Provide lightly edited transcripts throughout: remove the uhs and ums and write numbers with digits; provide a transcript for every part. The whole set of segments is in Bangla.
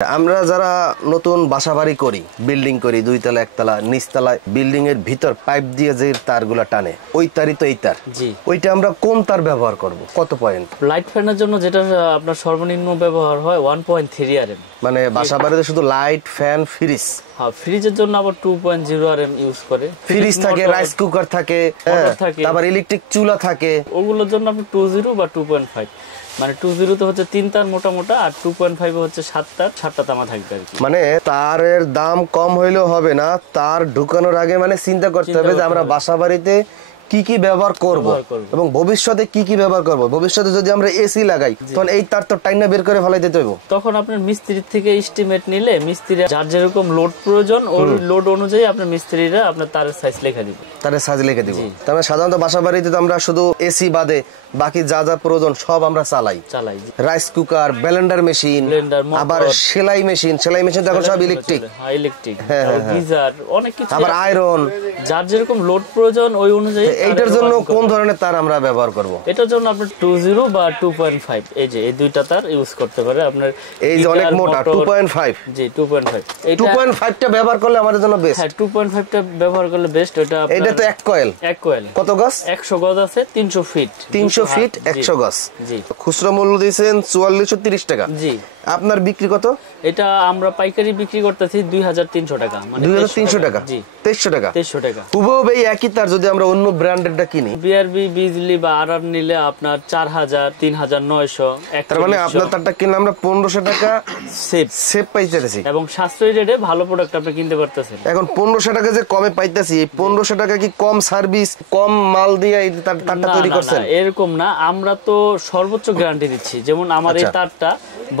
আমরা যারা নতুন বাসাবাড়ি করি, বিল্ডিং করি, দুই তলা একতলা নিচতলায়, বিল্ডিং এর ভিতর পাইপ দিয়ে যে তারগুলা টানে, ওই তারই তো এই তার। জি, ওইটা আমরা কোন তার ব্যবহার করব, কত পয়েন্ট? লাইট ফ্যানের জন্য যেটা আপনার সর্বনিম্ন ব্যবহার হয় 1.3 আরএম। মানে বাসাবাড়িতে শুধু লাইট, ফ্যান, ফ্রিজ। হ্যাঁ, ফ্রিজের জন্য আবার 2.0 আরএম ইউজ করে। ফ্রিজ থাকে, রাইস কুকার থাকে, তারপর ইলেকট্রিক চুলা থাকে, ওগুলোর জন্য আপনি 20 বা 2.5, মানে 20 তো হচ্ছে 3 তার মোটা মোটা, আর 2.5 হচ্ছে 7টা তামা থাকবে আর কি। মানে তারের দাম কম হইলেও হবে না, তার ঢুকানোর আগে মানে চিন্তা করতে হবে যে আমরা বাসাবাড়িতে কি কি ব্যবহার করব এবং ভবিষ্যতে কি কি ব্যবহার করব। ভবিষ্যতে যদি আমরা এসি লাগাই তখন এই তার তো টাইনা বের করে ফেলাই দিতে হবে। তখন আপনার মিস্ত্রির থেকে এস্টিমেট নিলে মিস্ত্রি যার যেরকম লোড প্রয়োজন ওই লোড অনুযায়ী আপনার মিস্ত্রিরা আপনার তারের সাইজ লিখে দিবে। তারের সাইজ লিখে দিব। তার মানে সাধারণত বাসাবাড়িতে তো আমরা শুধু এসি বাদে বাকি যা যা প্রয়োজন সব আমরা চালাই। রাইস কুকার, ব্লেন্ডার মেশিন, আবার সেলাই মেশিন তো এখন সব ইলেকট্রিক, গিজার, অনেক কিছু, আবার আয়রন, যার যেরকম লোড প্রয়োজন ওই অনুযায়ী। এইটার জন্য কোন ধরনের তার আমরা ব্যবহার করব? এটার জন্য আপনি 20 বা 2.5, এই যে এই দুইটা তার ইউজ করতে পারে আপনার। এই যে অনেক মোটা 2.5। জি, 2.5। এই 2.5 টা ব্যবহার করলে আমাদের জন্য বেস্ট। হ্যাঁ, 2.5 টা ব্যবহার করলে বেস্ট। এটা তো এক কয়েল। কত গজ? 100 গজ আছে, 300 ফিট। 300 ফিট 100 গজ। জি। খুচরা মূল্য দিয়েছেন 4430 টাকা। জি। আপনার বিক্রি কত? এটা আমরা পাইকারি বিক্রি করতেছি 2300 টাকা, মানে 2300 টাকা। জি, 2300 টাকা। হুবহু এই একই তার যদি আমরা অন্য ব্র্যান্ডেরটা কিনি, বিআরবি, বিজলি বা আরআর নিলে আপনার 4000, 3900। তার মানে আপনার তারটা কিনলে আমরা 1500 টাকা সেভ পাইতেছি এবং সাশ্রয়ী রেটে ভালো প্রোডাক্ট আপনি কিনতে পারতেছেন। এখন 1500 টাকা যে কমে পাইতেছি, এই 1500 টাকা কি কম সার্ভিস, কম মাল দিয়ে এই তারটা তৈরি করছেন? এরকম না, আমরা তো সর্বোচ্চ গ্যারান্টি দিচ্ছি। যেমন আমার এই তারটা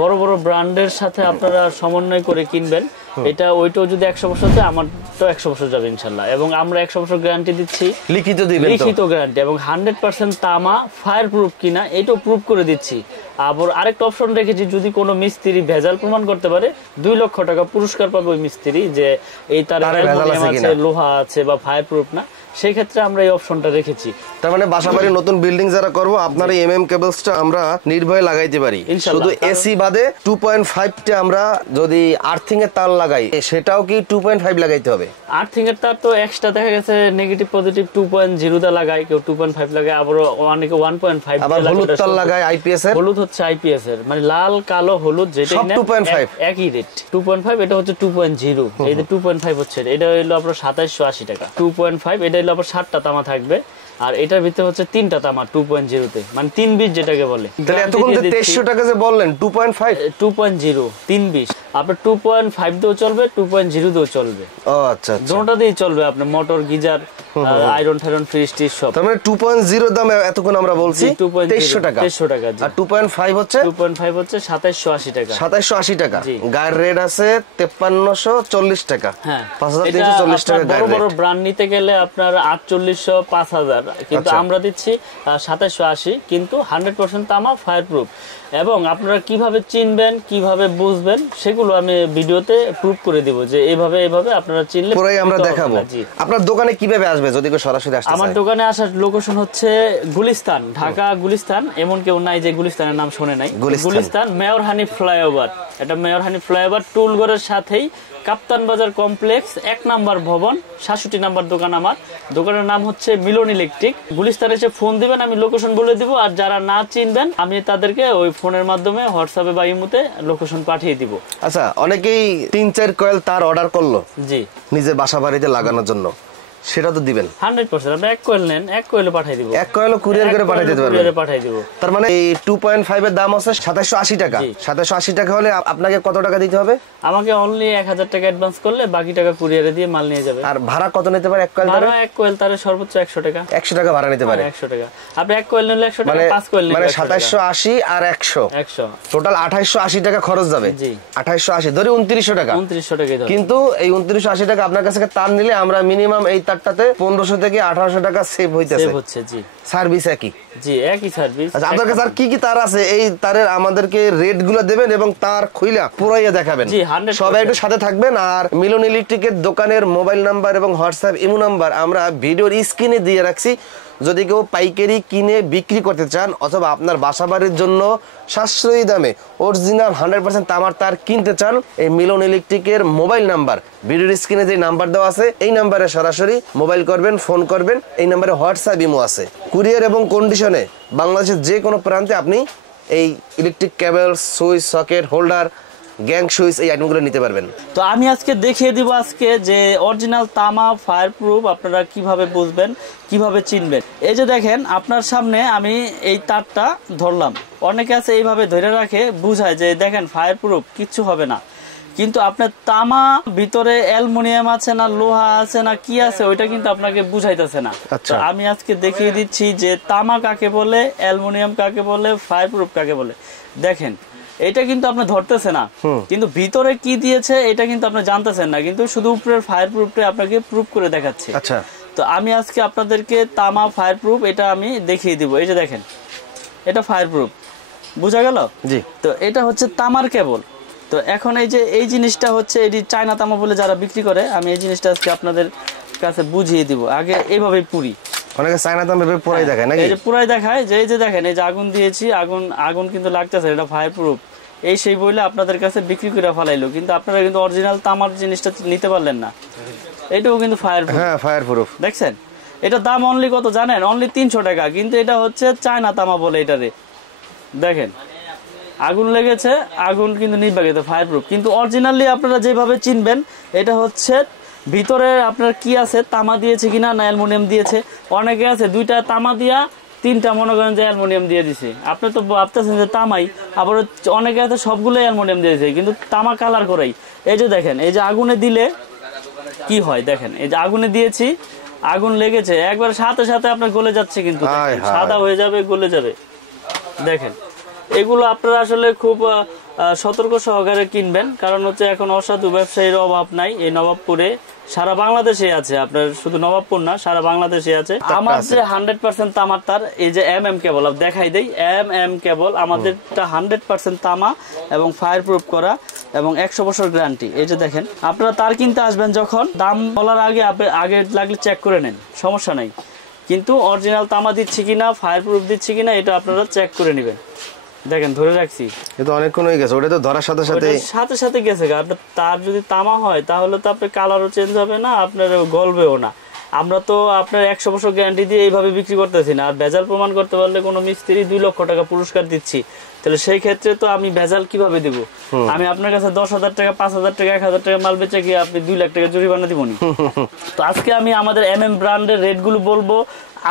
বড় বড় ব্র্যান্ডের সাথে আপনারা সমন্বয় করে কিনবেন, এটা ওইটাও যদি 100 বছর যায়, আমার তো 100 বছর যাবে ইনশাল্লাহ। এবং আমরা 100 বছর গ্যারান্টি দিচ্ছি, লিখিত গ্যারান্টি, এবং 100% তামা ফায়ার প্রুফ কিনা এটাও প্রুফ করে দিচ্ছি। আবার আরেকটা অপশন রেখেছি, যদি কোনো মিস্ত্রি ভেজাল প্রমাণ করতে পারে 2 লক্ষ টাকা পুরস্কার পাবে ওই মিস্ত্রি, যে এই তার লোহা আছে বা ফায়ার প্রুফ না, সেই ক্ষেত্রে আমরা এই অপশনটা রেখেছি। তার মানে বাসাবাড়ি নতুন বিল্ডিং যারা করব, আপনার এই এমএম কেবলসটা আমরা নির্ভয়ে লাগাইতে পারি। শুধু এসি বাদে 2.5 টা আমরা যদি আর্থিং এর তার লাগাই, সেটাও কি 2.5 লাগাইতে হবে? আর্থিং এর তার তো এক্সট্রা দেখা গেছে নেগেটিভ পজিটিভ 2.0 দা লাগায়, কেউ 2.5 লাগায়, আবার অনেকে 1.5 আবার হলুদ তার লাগায়। আইপিএস এর হলুদ হচ্ছে আইপিএস এর, মানে লাল কালো হলুদ যেটা 2.5 একই রেট। 2.5 এটা হচ্ছে 2.0, এই যে 2.5 হচ্ছে এটা হলো আপনার 2780 টাকা। 2.5 এটা হলো আবার 7টা তামা থাকবে, আর এটার ভিতরে হচ্ছে 3টা তামা 2.0 তে, মানে 3 বিশ যেটাকে বলে। তাহলে এতক্ষণ যে 2300 টাকা যে বললেন 2.5 3 বিশ আপনার 2.5 দিয়েও চলবে, 2.0 দিয়েও চলবে। ও আচ্ছা, দুটোটা দিয়েই চলবে আপনার, মোটর, গিজার, আয়রন ঠায়রন, ফ্রিজ টিজ সব। তার মানে 2.0 দাম এতক্ষণ আমরা বলছি 2300 টাকা। আর 2.5 হচ্ছে 2780 টাকা। 2780 টাকা। গায়ের রেট আছে 5340 টাকা। হ্যাঁ, 5340 টাকা। বড় বড় ব্র্যান্ড নিতে গেলে আপনার 4800, 5000, কিন্তু আমরা দিচ্ছি 2780, কিন্তু 100% তামা ফায়ার প্রুফ। এবং আপনারা কিভাবে চিনবেন, কিভাবে বুঝবেন, সেগুলো আমি ভিডিওতে প্রুফ করে দিব, যে এইভাবে আপনারা চিনলে পুরোই আমরা দেখাবো। আপনার দোকানে কিভাবে আসবে যদি কেউ সরাসরি আসতে চায়? আমার দোকানে আসার লোকেশন হচ্ছে গুলিস্তান, ঢাকা গুলিস্তান। এমন কেউ নাই যে গুলিস্তানের নাম শুনে নাই। গুলিস্তান মেয়র হানি ফ্লাইওভার, এটা মেয়র হানি ফ্লাইওভার টুলঘরের সাথেই কাপ্তান বাজার কমপ্লেক্স 1 নাম্বার ভবন, 67 নাম্বার দোকান। আমার দোকানের নাম হচ্ছে মিলন ইলেকট্রিক। গুলিস্তানে এসে ফোন দিবেন, আমি লোকেশন বলে দিব। আর যারা না চিনবেন, আমি তাদেরকে ওই ফোনের মাধ্যমে হোয়াটসঅ্যাপে বা ইমোতে লোকেশন পাঠিয়ে দিব। আচ্ছা, অনেকেই 3-4 কয়েল তার অর্ডার করলো জি নিজে বাসা বাড়িতে লাগানোর জন্য, সেটা তো দিবেন 100%। আপনি 1 কয়েল নেন, 1 কয়েলে পাঠিয়ে দিব। 1 কয়েল কুরিয়ার করে পাঠিয়ে দিতে পারবেন। পাঠিয়ে দিব। তার মানে এই 2.5 এর দাম আছে 2780 টাকা। 2780 টাকা হলে আপনাকে কত টাকা দিতে হবে? আমাকে অনলি 1000 টাকা অ্যাডভান্স করলে বাকি টাকা কুরিয়ারে দিয়ে মাল নিয়ে যাবে। আর ভাড়া কত নিতে পারে 1 কয়েল? ভাড়া 1 কয়েল তারে সর্বোচ্চ 100 টাকা। 100 টাকা ভাড়া নিতে পারে। 100 টাকা। আপনি 1 কয়েল নিলে 100 টাকা, 5 কয়েল নিলে মানে 2780 আর 100 টোটাল 2880 টাকা খরচ যাবে। জি, 2880 ধরে 2900 টাকা। 2900 টাকাই ধরে। কিন্তু এই 2980 টাকা আপনার কাছে তার নিলে আমরা মিনিমাম এই তারটাতে 1500 থেকে 1800 টাকা সেভ হচ্ছে। জি, সার্ভিস একই। জি, একই সার্ভিস। আচ্ছা, আপনার কাছে আর কি কি তার আছে? এই তারের আমাদেরকে রেট গুলো দেবেন এবং তার খুইলা পুরাইয়া দেখাবেন। জি, 100%। সবাই একটু সাথে থাকবেন। আর মিলন ইলেকট্রিকের দোকানের মোবাইল নাম্বার এবং হোয়াটসঅ্যাপ ইমো নাম্বার আমরা ভিডিওর স্ক্রিনে দিয়ে রাখছি। যদি কেউ পাইকারি কিনে বিক্রি করতে চান অথবা আপনার বাসাবাড়ির জন্য সাশ্রয়ী দামে অরিজিনাল 100% তামার তার কিনতে চান, এই মিলন ইলেকট্রিকের মোবাইল নাম্বার ভিডিওর স্ক্রিনে যে নাম্বার দেওয়া আছে এই নাম্বারে সরাসরি মোবাইল করবেন, ফোন করবেন। এই নাম্বারে হোয়াটসঅ্যাপ ইমো আছে। কুরিয়ার এবং কন্ডিশনে বাংলাদেশের যে কোনো প্রান্তে আপনি এই electric cable, switch, socket, holder, gang switch এই আইটেমগুলো নিতে পারবেন। তো আমি আজকে দেখিয়ে দিব আজকে যে অরিজিনাল তামা ফায়ার প্রুফ আপনারা কিভাবে বুঝবেন, কিভাবে চিনবেন। এই যে দেখেন আপনার সামনে আমি এই তারটা ধরলাম, অনেকে আছে এইভাবে ধরে রাখে, বুঝায় যে দেখেন ফায়ার প্রুফ কিচ্ছু হবে না, কিন্তু আপনার তামা ভিতরে অ্যালুমিনিয়াম আছে না লোহা আছে না কি আছে ওইটা কিন্তু আপনাকে বুঝাইতেছে না। তো আমি আজকে দেখিয়ে দিচ্ছি যে তামা কাকে বলে, অ্যালুমিনিয়াম কাকে বলে, ফায়ার প্রুফ কাকে বলে। দেখেন এটা কিন্তু আপনি ধরতেছে না, কিন্তু ভিতরে কি দিয়েছে এটা কিন্তু আপনি জানতেছেন না, কিন্তু শুধু উপরের ফায়ার প্রুফটা আপনাকে প্রুফ করে দেখাচ্ছে। আচ্ছা, তো আমি আজকে আপনাদেরকে তামা ফায়ার প্রুফ এটা আমি দেখিয়ে দিব। এই যে দেখেন এটা ফায়ার প্রুফ, বুঝা গেল? জি। তো এটা হচ্ছে তামার কেবল। তো এখন এই যে এই জিনিসটা হচ্ছে এটি চায়না তামা বলে যারা বিক্রি করে, আমি এই জিনিসটা আজকে আপনাদের কাছে বুঝিয়ে দিব। আগে এইভাবে পুরি, অনেকে চায়না তামা ভেবে পুরাই দেখায় নাকি? এই যে পুরাই দেখায় যে এই যে দেখেন এই যে আগুন দিয়েছি, আগুন কিন্তু লাগতেছে, এটা ফায়ার প্রুফ। এই সেই বইলে আপনাদের কাছে বিক্রি করে ফেলাইলো, কিন্তু আপনারা কিন্তু অরিজিনাল তামার জিনিসটা নিতে পারলেন না। এটাও কিন্তু ফায়ার প্রুফ। হ্যাঁ, ফায়ার প্রুফ। দেখছেন এটা দাম অনলি কত জানেন? অনলি 300 টাকা, কিন্তু এটা হচ্ছে চায়না তামা বলে এটারে। দেখেন আগুন লেগেছে, আগুন কিন্তু নিভে গেছে, ফায়ার প্রুফ। কিন্তু অরিজিনালি আপনারা যেভাবে চিনবেন এটা হচ্ছে ভিতরে আপনার কি আছে, তামা দিয়েছে কিনা না অ্যালুমিনিয়াম দিয়েছে। অনেকে আছে দুইটা তামা দিয়া তিনটা মনে করেন যে অ্যালুমিনিয়াম দিয়ে দিছে, আপনি তো ভাবতেছেন যে তামাই, আবার অনেকে আছে সবগুলোই অ্যালুমিনিয়াম দিয়েছে কিন্তু তামা কালার করেই। এই যে দেখেন এই যে আগুনে দিলে কি হয়, দেখেন এই যে আগুনে দিয়েছি, আগুন লেগেছে, একবার সাথে সাথে আপনার গলে যাচ্ছে, কিন্তু সাদা হয়ে যাবে, গলে যাবে। দেখেন এগুলো আপনারা আসলে খুব সতর্ক সহকারে কিনবেন, কারণ হচ্ছে এখন অসাধু ব্যবসায়ীর অভাব নাই এই নবাবপুরে, সারা বাংলাদেশে আছে, আপনার শুধু নবাবপুর না সারা বাংলাদেশে আছে। আমার যে 100% তামার তার, এই যে কেবল দেখাই দেই, কেবল আমাদেরটা 100% তামা এবং ফায়ার প্রুফ করা এবং 100 বছর গ্যারান্টি। এই যে দেখেন আপনারা তার কিনতে আসবেন যখন, দাম বলার আগে লাগলে চেক করে নেন, সমস্যা নাই, কিন্তু অরিজিনাল তামা দিচ্ছি কিনা, ফায়ার প্রুফ দিচ্ছি কিনা এটা আপনারা চেক করে নেবেন। দেখেন ধরে রাখছি, এটা অনেকক্ষণ হয়ে গেছে, ওটা তো ধরার সাথে সাথে গেছে। আপনার তার যদি তামা হয় তাহলে তো আপনার কালারও চেঞ্জ হবে না, আপনার গলবেও না। আমরা তো আপনার 100 বছর গ্যারান্টি দিয়ে এইভাবে বিক্রি করতেছি না, আর ভেজাল প্রমাণ করতে পারলে কোনো মিস্ত্রি 2 লক্ষ টাকা পুরস্কার দিচ্ছি। তাহলে সেই ক্ষেত্রে তো আমি ভেজাল কিভাবে দিব? আমি আপনার কাছে 10,000 টাকা, 5,000 টাকা, 1,000 টাকা মাল বেচে গিয়ে আপনি 2 লাখ টাকা জরিমানা দিবনি। তো আজকে আমি আমাদের ব্র্যান্ডের রেট গুলো বলবো।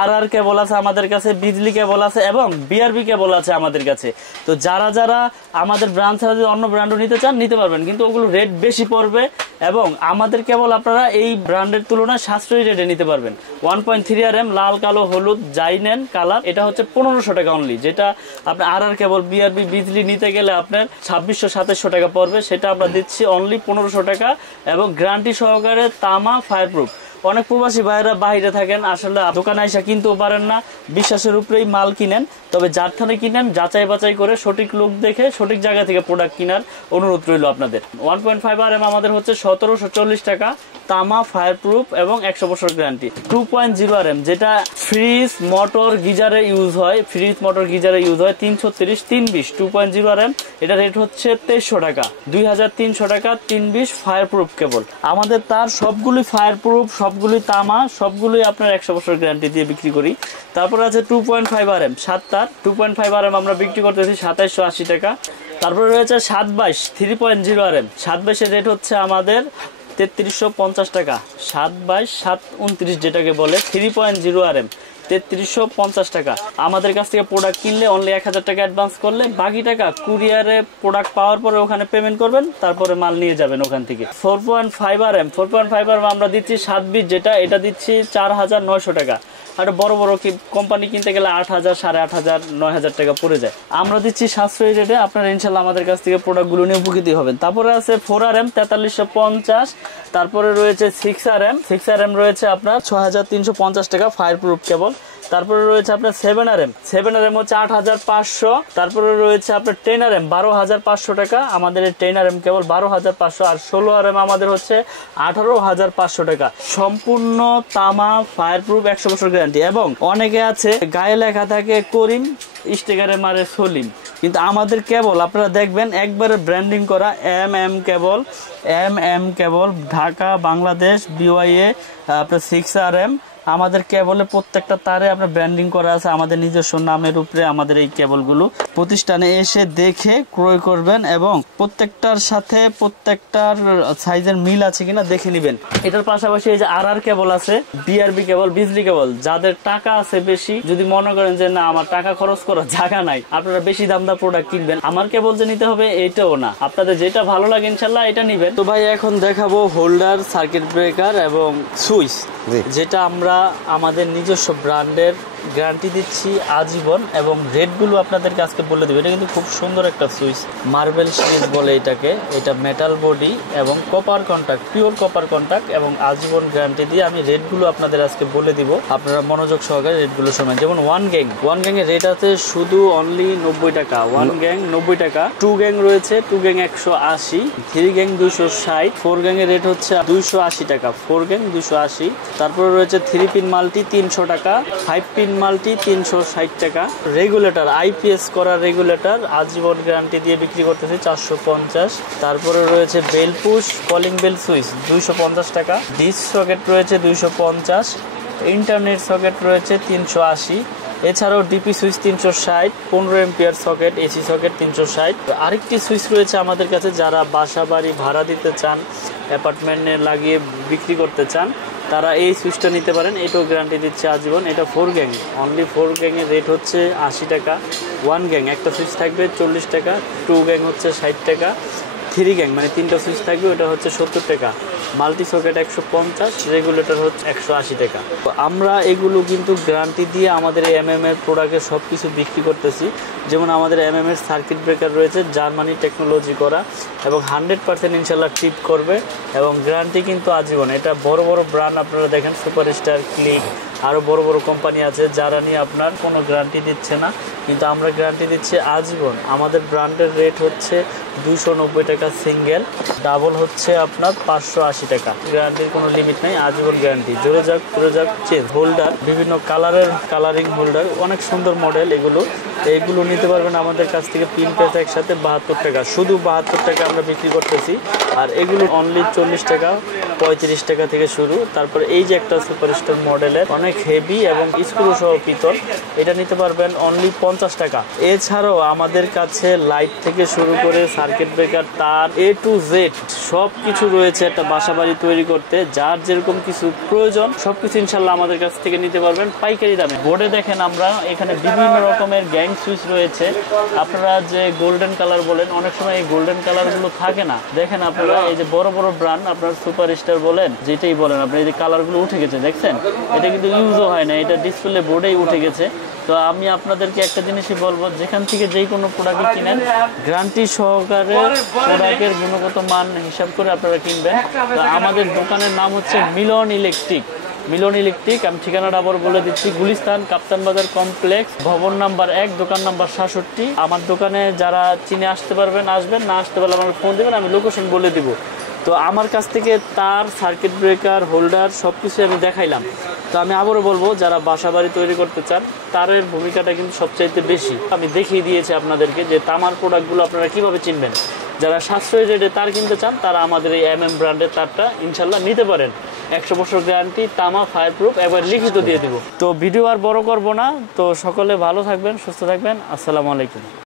আর কেবল আছে আমাদের কাছে, বিজলি কেবল আছে এবং বিআরবি কেবল আছে আমাদের কাছে। তো যারা যারা আমাদের ব্র্যান্ড ছাড়া যদি অন্য ব্র্যান্ডও নিতে চান নিতে পারবেন, কিন্তু ওগুলো রেট বেশি পড়বে, এবং আমাদের কেবল আপনারা এই ব্র্যান্ডের তুলনায় সাশ্রয়ী রেটে নিতে পারবেন। 1.3 RM লাল, কালো, হলুদ যাই নেন কালার, এটা হচ্ছে 1500 টাকা অনলি। যেটা আপনি আর কেবল, বিআরবি, বিজলি নিতে গেলে আপনার 2600-2700 টাকা পড়বে, সেটা আমরা দিচ্ছি অনলি 1500 টাকা এবং গ্যারান্টি সহকারে তামা ফায়ার প্রুফ। অনেক প্রবাসী ভাইয়েরা বাইরে থাকেন, আসলে দোকানে এসে কিনতেও পারেন না, বিশ্বাসের উপরেই মাল কিনেন। তবে যার থানে কিনেন যাচাই বাছাই করে সঠিক লোক দেখে সঠিক জায়গা থেকে প্রোডাক্ট কেনার অনুরোধ রইল আপনাদের। 1.5 RM আমাদের হচ্ছে 1740 টাকা, তামা ফায়ার প্রুফ এবং 100 বছর গ্যারান্টি। 2.0 RM যেটা ফ্রিজ, মোটর, গিজারে ইউজ হয়, 330 320 2.0 RM, এটা রেট হচ্ছে 2300 টাকা, 2300 টাকা 320 ফায়ার প্রুফ কেবল। আমাদের তার সবগুলি ফায়ার প্রুফ, সবগুলি তামা, সবগুলোই আপনার 100 বছর গ্যারান্টি দিয়ে বিক্রি করি। তারপরে আছে 2.5 RM 7 তার, 2.5 RM আমরা বিক্রি করতেছি 2780 টাকা। তারপরে রয়েছে 722 3.0 RM, 722 এর রেট হচ্ছে আমাদের 3350 টাকা, 722 729 যেটাকে বলে 3.0 RM 3350 টাকা। আমাদের কাছ থেকে প্রোডাক্ট কিনলে অনলি 1000 টাকা অ্যাডভান্স করলে বাকি টাকা কুরিয়ারে প্রোডাক্ট পাওয়ার পরে ওখানে পেমেন্ট করবেন, তারপরে মাল নিয়ে যাবেন ওখান থেকে। 4.5 RM আমরা দিচ্ছি 720, যেটা এটা দিচ্ছি 4900 টাকা। আর বড় বড় কোম্পানি কিনতে গেলে 8000, 8500, 9000 টাকা পড়ে যায়। আমরা দিচ্ছি সাশ্রয়ী রেটে, আপনারা ইনশাল্লাহ আমাদের কাছ থেকে প্রোডাক্টগুলো নিয়ে উপকৃত হবেন। তারপরে আছে 4 RM 4350, তারপরে রয়েছে 6 RM রয়েছে আপনার 6350 টাকা ফায়ার প্রুফ কেবল, তারপরে রয়েছে আপনার 7RM, 7RM হচ্ছে 8,500। তারপরে রয়েছে আপনার 10RM 12,500 টাকা। আমাদের এই 10RM কেবল 12,500, আর 16RM আমাদের হচ্ছে 18,500 টাকা। সম্পূর্ণ তামা, ফায়ারপ্রুফ, 100 বছর গ্যারান্টি। এবং অনেকে আছে গায়ে লেখা থাকে করিম, স্টিকারে মারে সলিম, কিন্তু আমাদের কেবল আপনারা দেখবেন একবারে ব্র্যান্ডিং করা MM কেবল, MM কেবল, ঢাকা, বাংলাদেশ, BYA, আপনার 6RM। আমাদের কেবলে প্রত্যেকটা তারে আপনার ব্র্যান্ডিং করা আছে আমাদের নিজস্ব নামের উপরে। আমাদের এই কেবলগুলো প্রতিষ্ঠানে এসে দেখে ক্রয় করবেন এবং প্রত্যেকটার সাথে প্রত্যেকটার সাইজের মিল আছে কিনা দেখে নেবেন। এটার পাশাপাশি এই যে RR কেবল আছে, BRB কেবল, বিজলি কেবল। যাদের টাকা আছে বেশি, যদি মনে করেন যে না আমার টাকা খরচ করার জায়গা নাই, আপনারা বেশি দামদার প্রোডাক্ট কিনবেন, আমার কেবল যে নিতে হবে এটাও না, আপনাদের যেটা ভালো লাগে ইনশাল্লাহ এটা নিবেন। তো ভাই এখন দেখাবো হোল্ডার, সার্কিট ব্রেকার এবং সুইচ, যেটা আমরা আমাদের নিজস্ব ব্র্যান্ডের গ্যারান্টি দিচ্ছি আজীবন। এবং রেটগুলো আপনাদেরকে আজকে বলে দেবো। এটা কিন্তু খুব সুন্দর একটা সুইচ, মার্বেল সিরিজ বলে এটাকে। এটা মেটাল বডি এবং copper contact, pure copper contact, এবং আজীবন গ্যারান্টি দিয়ে আমি রেটগুলো আপনাদের আজকে বলে দিব। আপনারা মনোযোগ সহকারে রেটগুলো শোনেন। যেমন 1 গ্যাং এর রেট আছে শুধু অনলি 90 টাকা, 1 গ্যাং 90 টাকা। 2 গ্যাং রয়েছে, 2 গ্যাং 180, 3 গ্যাং 260, 4 গ্যাং এর রেট হচ্ছে 280 টাকা, 4 গ্যাং 280। তারপরে রয়েছে 3 পিন মাল্টি 300 টাকা, 5 পিন মাল্টি 360 টাকা। রেগুলেটর, IPS করা রেগুলেটর আজীবন গ্যারান্টি দিয়ে বিক্রি করতেছি 450। তারপরে রয়েছে bell push calling bell switch 250 টাকা। ডিস সকেট রয়েছে 250, ইন্টারনেট সকেট রয়েছে 380। এছাড়াও DP switch 360, 15 ampere socket, AC socket 360। আরেকটি সুইচ রয়েছে আমাদের কাছে, যারা বাসা বাড়ি ভাড়া দিতে চান, অ্যাপার্টমেন্টে লাগিয়ে বিক্রি করতে চান, তারা এই সুইচটা নিতে পারেন। এটাও গ্যারান্টি দিচ্ছে আজীবন। এটা 4 গ্যাং, অনলি 4 গ্যাংয়ের রেট হচ্ছে 80 টাকা। 1 গ্যাং একটা সুইচ থাকবে 40 টাকা, 2 গ্যাং হচ্ছে 60 টাকা, 3 গ্যাং মানে 3টা সুইচ থাকবে ওটা হচ্ছে 70 টাকা, মাল্টি সকেট 150, রেগুলেটর হচ্ছে 180 টাকা। তো আমরা এগুলো কিন্তু গ্যারান্টি দিয়ে আমাদের এই MM এর প্রোডাক্টের সব কিছু বিক্রি করতেছি। যেমন আমাদের MM এর সার্কিট ব্রেকার রয়েছে জার্মানি টেকনোলজি করা এবং 100% ইনশাল্লাহ ট্রিপ করবে এবং গ্যারান্টি কিন্তু আজীবন। এটা বড় বড় ব্র্যান্ড আপনারা দেখেন, সুপারস্টার, ক্লিক, আরও বড় বড় কোম্পানি আছে যারা নিয়ে আপনার কোনো গ্যারান্টি দিচ্ছে না, কিন্তু আমরা গ্যারান্টি দিচ্ছি আজীবন। আমাদের ব্র্যান্ডের রেট হচ্ছে 290 টাকা সিঙ্গেল, ডাবল হচ্ছে আপনার 580 টাকা। গ্যারান্টির কোনো লিমিট নেই, আজীবন গ্যারান্টি। জোরে যাক পুরো যাক চেঞ্জ। হোল্ডার বিভিন্ন কালারের, কালারিং হোল্ডার, অনেক সুন্দর মডেল এগুলো। এইগুলো নিতে পারবেন আমাদের কাছ থেকে পিন পেস একসাথে 72 টাকা, শুধু 72 টাকা আমরা বিক্রি করতেছি। আর এগুলো অনলি 40 টাকা, 35 টাকা থেকে শুরু। তারপর এই যে একটা সুপারস্টার মডেলের অনেক হেভি এবং স্ক্রু সহ পিতল, এটা নিতে পারবেন অনলি 50 টাকা। এছাড়াও আমাদের কাছে লাইট থেকে শুরু করে সার্কিট ব্রেকার, তার A to Z সব কিছু রয়েছে একটা বাসা বাড়ি তৈরি করতে। যার যেরকম কিছু প্রয়োজন সবকিছু ইনশাল্লাহ আমাদের কাছ থেকে নিতে পারবেন পাইকারি দামে। বোর্ডে দেখেন আমরা এখানে বিভিন্ন রকমের গ্যাং সুইচ রয়েছে। আপনারা যে গোল্ডেন কালার বলেন, অনেক সময় এই গোল্ডেন কালার গুলো থাকে না। দেখেন আপনারা এই যে বড় বড় ব্র্যান্ড, আপনার সুপারস্টার বলেন, যেটাই বলেন, আপনি এই যে কালার গুলো উঠে গেছে দেখছেন, এটা কিন্তু ইউজও হয় না, এটা ডিসপ্লে বোর্ডেই উঠে গেছে। তো আমি আপনাদেরকে একটা জিনিসই বলবো, যেখান থেকে যেই কোনো প্রোডাক্ট কিনেন গ্যারান্টি সহকারে প্রোডাক্টের গুণগত মান হিসাব করে আপনারা কিনবেন। তো আমাদের দোকানের নাম হচ্ছে মিলন ইলেকট্রিক। মিলন ইলেকট্রিক, আমি ঠিকানাটা আবার বলে দিচ্ছি, গুলিস্তান কাপ্তান বাজার কমপ্লেক্স, ভবন নাম্বার 1, দোকান নাম্বার 67। আমার দোকানে যারা চিনে আসতে পারবেন আসবেন, না আসতে পারলে আমার ফোন দেবেন, আমি লোকেশন বলে দিব। তো আমার কাছ থেকে তার, সার্কিট ব্রেকার, হোল্ডার সবকিছু আমি দেখাইলাম। তো আমি আবারও বলবো, যারা বাসা বাড়ি তৈরি করতে চান তারের ভূমিকাটা কিন্তু সবচাইতে বেশি। আমি দেখিয়ে দিয়েছি আপনাদেরকে যে তামার প্রোডাক্টগুলো আপনারা কিভাবে চিনবেন। যারা সাশ্রয়ী রেটে তার কিনতে চান তারা আমাদের এই MM ব্র্যান্ডের তারটা ইনশাল্লাহ নিতে পারেন। 100 বছর গ্যারান্টি, তামা, ফায়ারপ্রুফ, একবার লিখিত দিয়ে দিব। তো ভিডিও আর বড় করব না। তো সকলে ভালো থাকবেন, সুস্থ থাকবেন। আসসালামু আলাইকুম।